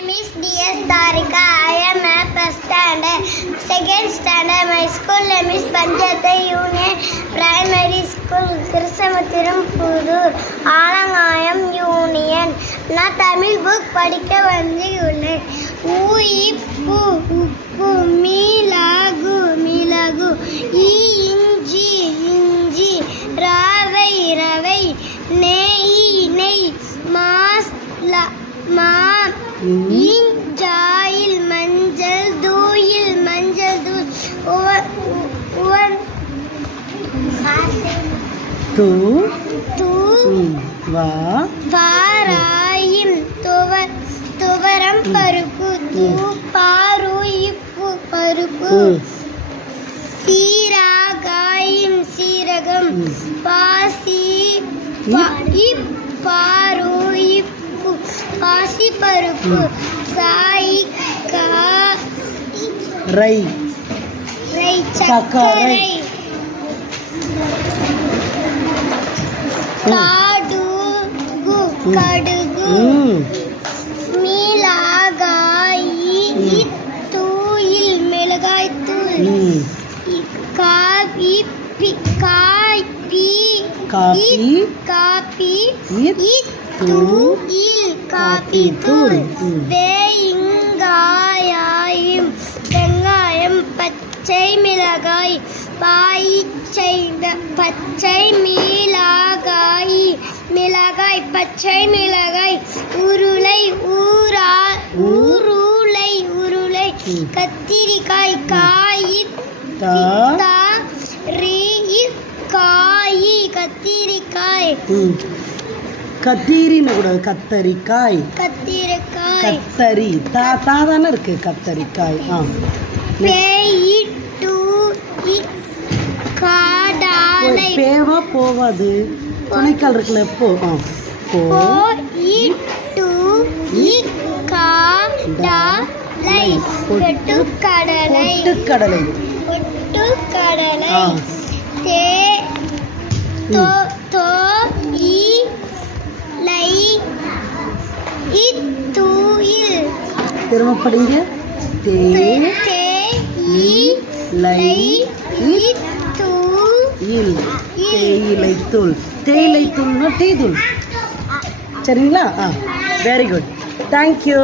name is DS Tarika. I am a first standard, second standard. My school name is Panjatha Union Primary School, Krisamathhiram Pudur, Alangayam Union. நான் Tamil book படிக்க வந்துள்ளேன். உப்பு உப்பு, மிளகு மிளகு, இஞ்சி இஞ்சி, ரவை ரவை, நெய் நெய், இஞ்சாயில் மஞ்சள் தூயில் மஞ்சள் தூள் வாராயும் துவரம் பருப்பு, தூப்பாருப்பு பருப்பு, சீராகாயும் சீரகம், பாசி பருப்பு, சர்க்கரை, கடுகு, மிளகாய் தூள், மிளகாய் தூள், காபி தூள், வெங்காயம் பச்சை மிளகாய், பச்சை மிளகாய், பச்சை மிளகாய், உருளை கத்திரிக்காய், கத்திரிக்காய், கத்தீரின்னு கூடாது, கத்தரிக்காய், கத்தரி தாதானே இருக்கு, கத்தரிக்காய். பேவா போவாது, துணைக்கால் இருக்குல்ல, பொட்டுக்கடலை, திரும்ப படிங்க. தேயிலை தூள், தேயிலை தூள்னா டீ தூள். சரிங்களா? Very good, thank you.